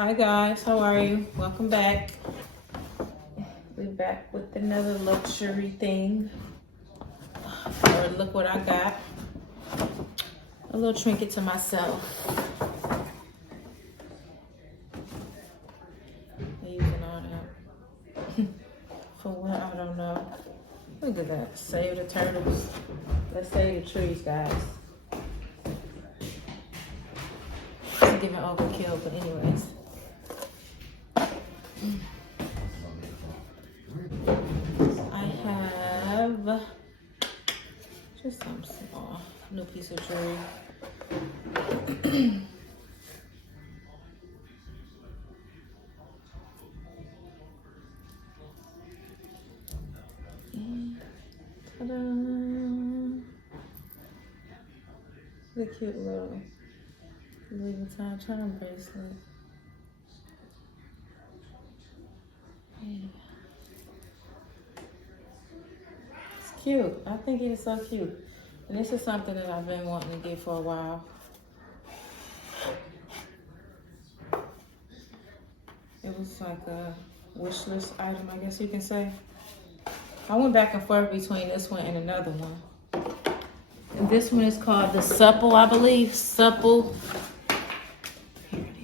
Hi guys, how are you? Welcome back. We're back with another luxury thing. Or look what I got. A little trinket to myself. I'm using all that. For what? I don't know. Look at that. Save the turtles. Let's save the trees, guys. It's giving overkill, but anyways. I have just some small new piece of jewelry. Ta-da! The cute little Louis Vuitton charm bracelet. Yeah. It's cute. I think it is so cute. And this is something that I've been wanting to get for a while. It was like a wish list item, I guess you can say. I went back and forth between this one and another one. And this one is called the Supple, I believe. Supple. Here it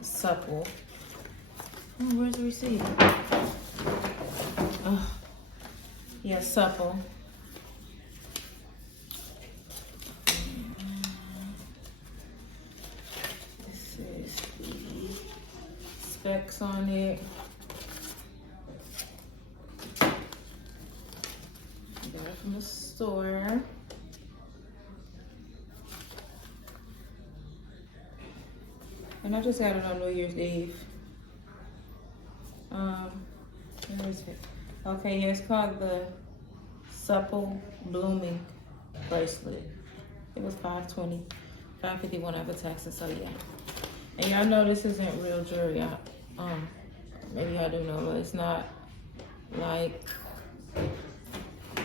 is. Supple. Oh, where's the receipt? Oh. Yeah, Supple. This is the specs on it. Got it from the store. And I just got it on New Year's Eve. Where is it? Okay, yeah, it's called the Supple Blooming Bracelet. It was $5.20, $5.51 after taxes, so yeah. And y'all know this isn't real jewelry. Maybe y'all do know, but it's not like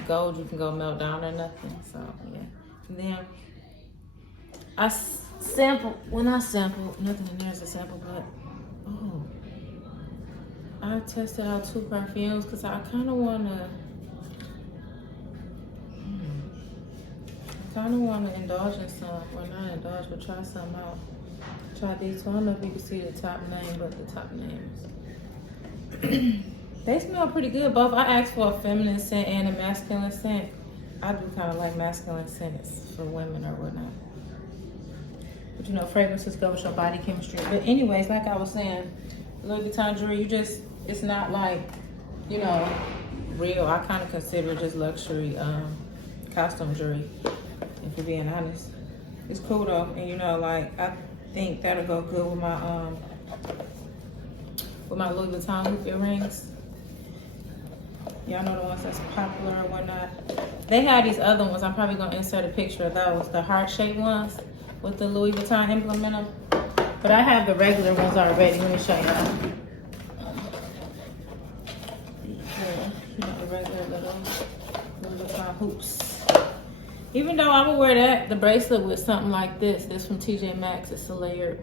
gold you can go melt down or nothing, so yeah. And then I sampled, nothing in there is a sample, but oh, I tested out 2 perfumes because I kind of want to indulge in some, or not indulge, but try some out. Try these two. I don't know if you can see the top name, but the top names. They smell pretty good, both. I asked for a feminine scent and a masculine scent. I do kind of like masculine scents for women or whatnot. But you know, fragrances go with your body chemistry. But anyways, like I was saying, Louis Vuitton jewelry, it's not like, you know, real. I kind of consider it just luxury costume jewelry, if you're being honest. It's cool though, and you know, like, I think that'll go good with my Louis Vuitton hoop earrings. Y'all know the ones that's popular or whatnot. They have these other ones. I'm probably gonna insert a picture of those, the heart-shaped ones with the Louis Vuitton emblem in them. But I have the regular ones already. Let me show y'all. You know, the regular little Louis Vuitton hoops. Even though I would wear the bracelet with something like this. This from TJ Maxx. It's a layered.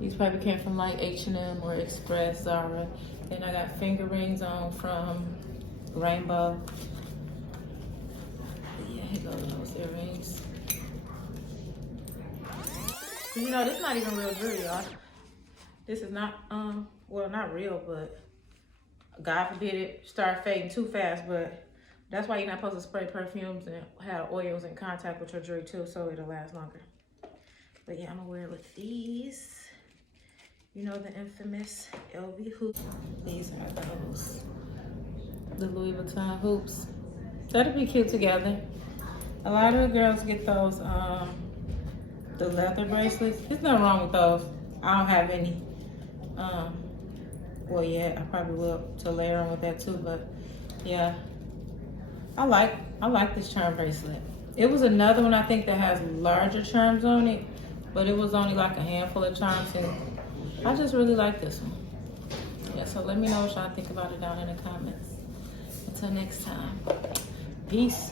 These probably came from like H&M or Express, Zara. Then I got finger rings on from Rainbow. Yeah, here go those earrings. You know, this is not even real jewelry, y'all. This is not, well, not real, but God forbid it start fading too fast, but that's why you're not supposed to spray perfumes and have oils in contact with your jewelry too, so it'll last longer. But yeah, I'm gonna wear it with these. You know, the infamous LV hoops. These are those. The Louis Vuitton hoops. That'll be cute together. A lot of the girls get those, the leather bracelets. There's nothing wrong with those. I don't have any. Well, yeah, I probably will to layer on with that too, but yeah. I like this charm bracelet. It was another one I think that has larger charms on it, but it was only like a handful of charms, and I just really like this one. Yeah, so let me know what y'all think about it down in the comments. Until next time, peace.